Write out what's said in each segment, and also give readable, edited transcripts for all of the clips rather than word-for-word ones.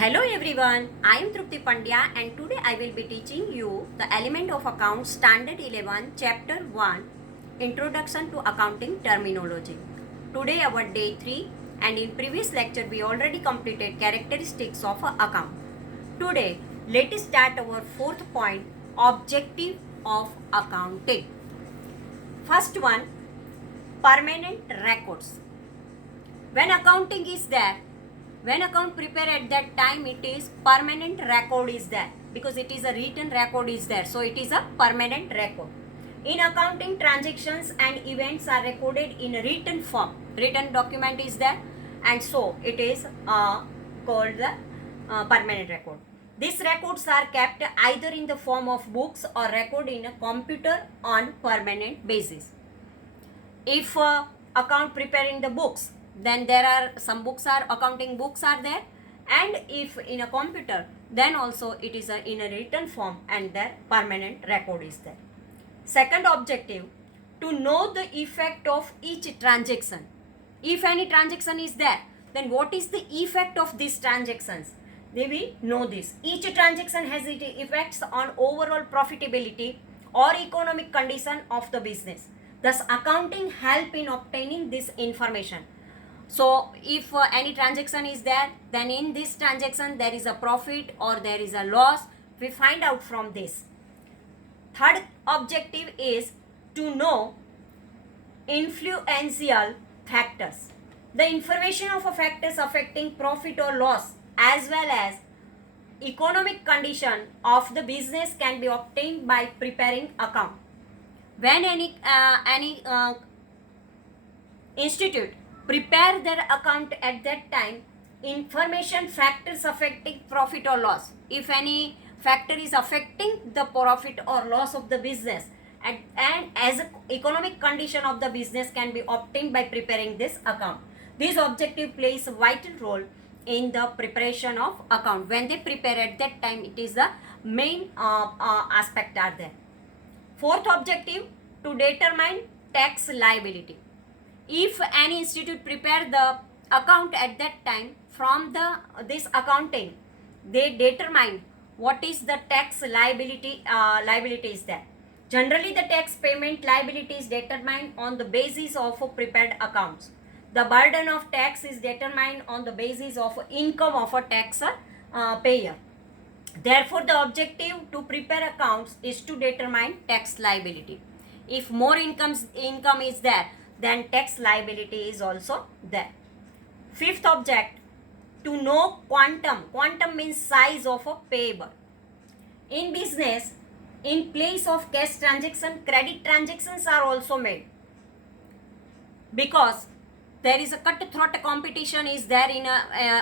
Hello everyone, I am Trupti Pandya and today I will be teaching you the element of account standard 11 chapter 1 introduction to accounting terminology. Today our day 3 and in previous lecture we already completed characteristics of a account. Today let us start our fourth point, objective of accounting. First one, permanent records. When accounting is there, when account prepare at that time, it is permanent record is there because it is a written record is there, so it is a permanent record. In accounting, transactions and events are recorded in written form, written document is there, and so it is called the permanent record. These records are kept either in the form of books or record in a computer on permanent basis. If account preparing the books, then there are some books are accounting books are there, and if in a computer, then also it is in a written form and their permanent record is there. Second objective, to know the effect of each transaction. If any transaction is there, then what is the effect of these transactions? They will know this. Each transaction has its effects on overall profitability or economic condition of the business. Thus, accounting help in obtaining this information. So, if any transaction is there, then in this transaction there is a profit or there is a loss. We find out from this. Third objective is to know influential factors. The information of factors affecting profit or loss as well as economic condition of the business can be obtained by preparing account. When any institute prepare their account at that time, information factors affecting profit or loss, if any factor is affecting the profit or loss of the business and as a economic condition of the business can be obtained by preparing this account. This objective plays a vital role in the preparation of account. When they prepare at that time, it is the main aspect are there. Fourth objective, to determine tax liability. If any institute prepare the account at that time, from this accounting, they determine what is the tax liability is there. Generally, the tax payment liability is determined on the basis of prepared accounts. The burden of tax is determined on the basis of income of a tax payer. Therefore, the objective to prepare accounts is to determine tax liability. If more income is there, then tax liability is also there. Fifth object, to know quantum. Quantum means size of a payable. In business, in place of cash transaction, credit transactions are also made because there is a cutthroat competition is there in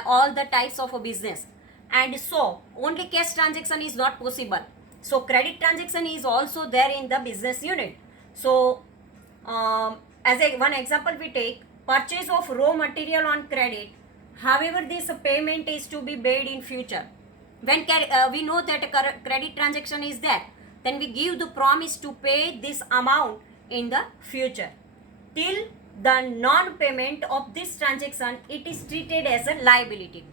all the types of a business, and so only cash transaction is not possible. So credit transaction is also there in the business unit. So as one example we take, purchase of raw material on credit. However, this payment is to be paid in future. When we know that a credit transaction is there, then we give the promise to pay this amount in the future. Till the non-payment of this transaction, it is treated as a liability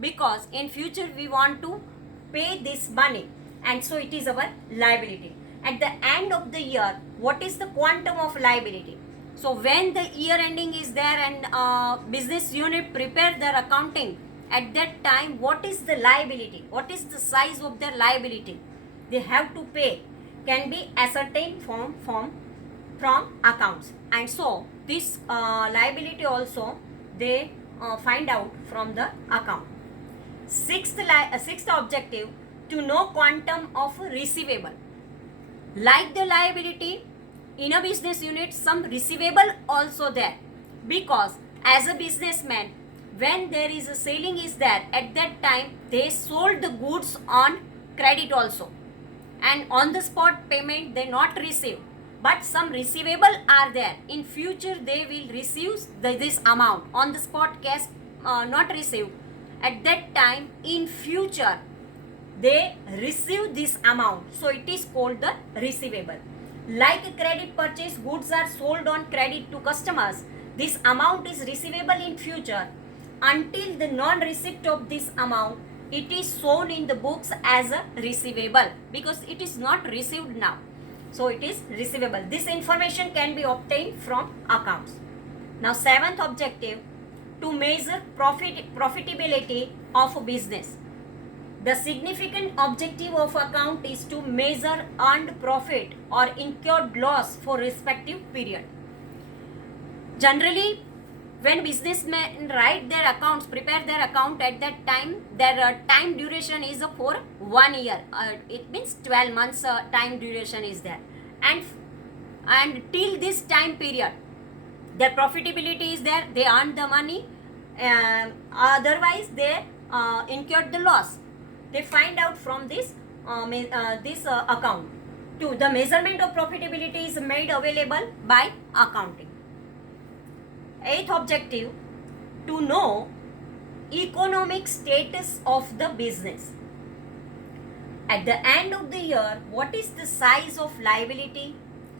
because in future we want to pay this money, and so it is our liability. At the end of the year, what is the quantum of liability? So when the year ending is there and business unit prepare their accounting, at that time what is the liability? What is the size of their liability they have to pay can be ascertained from accounts, and so this liability also they find out from the account. Sixth objective, to know quantum of receivable. Like the liability, in a business unit, some receivable also there, because as a businessman, when there is a selling is there, at that time they sold the goods on credit also, and on the spot payment they not receive, but some receivable are there. In future they will receive this amount. On the spot cash not received, at that time in future they receive this amount, so it is called the receivable. Like a credit purchase, goods are sold on credit to customers. This amount is receivable in future. Until the non-receipt of this amount, it is shown in the books as a receivable because it is not received now. So it is receivable. This information can be obtained from accounts. Now, seventh objective, to measure profitability of a business. The significant objective of account is to measure earned profit or incurred loss for respective period. Generally, when businessmen write their accounts, prepare their account at that time, their time duration is for 1 year. It means 12 months time duration is there. And till this time period, their profitability is there, they earn the money, otherwise they incurred the loss. They find out from this account. Two, the measurement of profitability is made available by accounting. Eighth objective, to know economic status of the business. At the end of the year, what is the size of liability,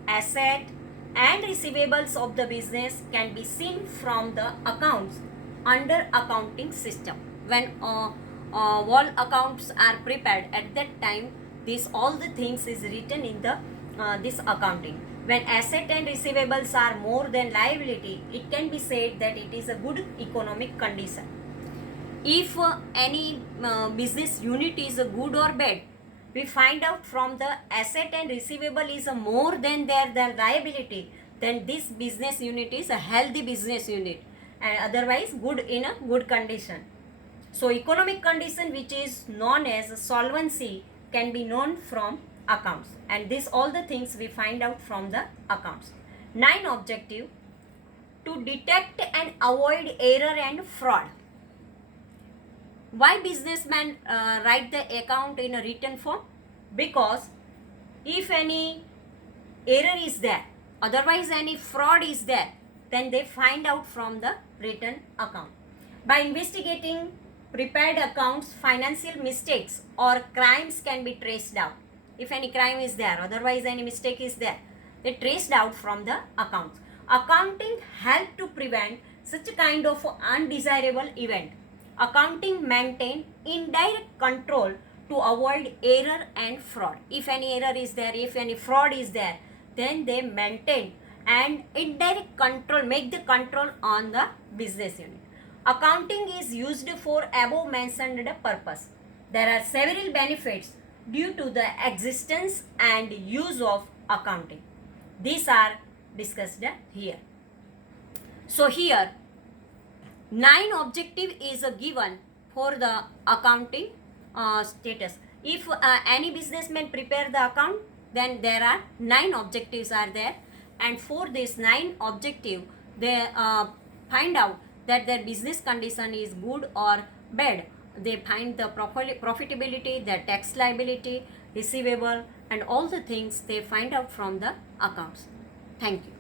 asset, and receivables of the business can be seen from the accounts under accounting system. When all accounts are prepared at that time, all the things is written in the this accounting. When asset and receivables are more than liability, it can be said that it is a good economic condition. If any business unit is a good or bad, we find out from the asset and receivable is a more than their liability, then this business unit is a healthy business unit and otherwise good in a good condition. So economic condition, which is known as solvency, can be known from accounts, and this all the things we find out from the accounts. 9 objective, to detect and avoid error and fraud. Why businessmen write the account in a written form? Because if any error is there, otherwise any fraud is there, then they find out from the written account. By investigating prepared accounts, financial mistakes or crimes can be traced out. If any crime is there, otherwise any mistake is there, they traced out from the accounts. Accounting help to prevent such a kind of undesirable event. Accounting maintain indirect control to avoid error and fraud. If any error is there, if any fraud is there, then they maintain and indirect control, make the control on the business unit. Accounting is used for above mentioned purpose. There are several benefits due to the existence and use of accounting. These are discussed here. So here 9 objective is given for the accounting status. If any businessman prepare the account, then there are 9 objectives are there, and for this 9 objective they find out that their business condition is good or bad. They find the profitability, the tax liability, receivable, and all the things they find out from the accounts. Thank you.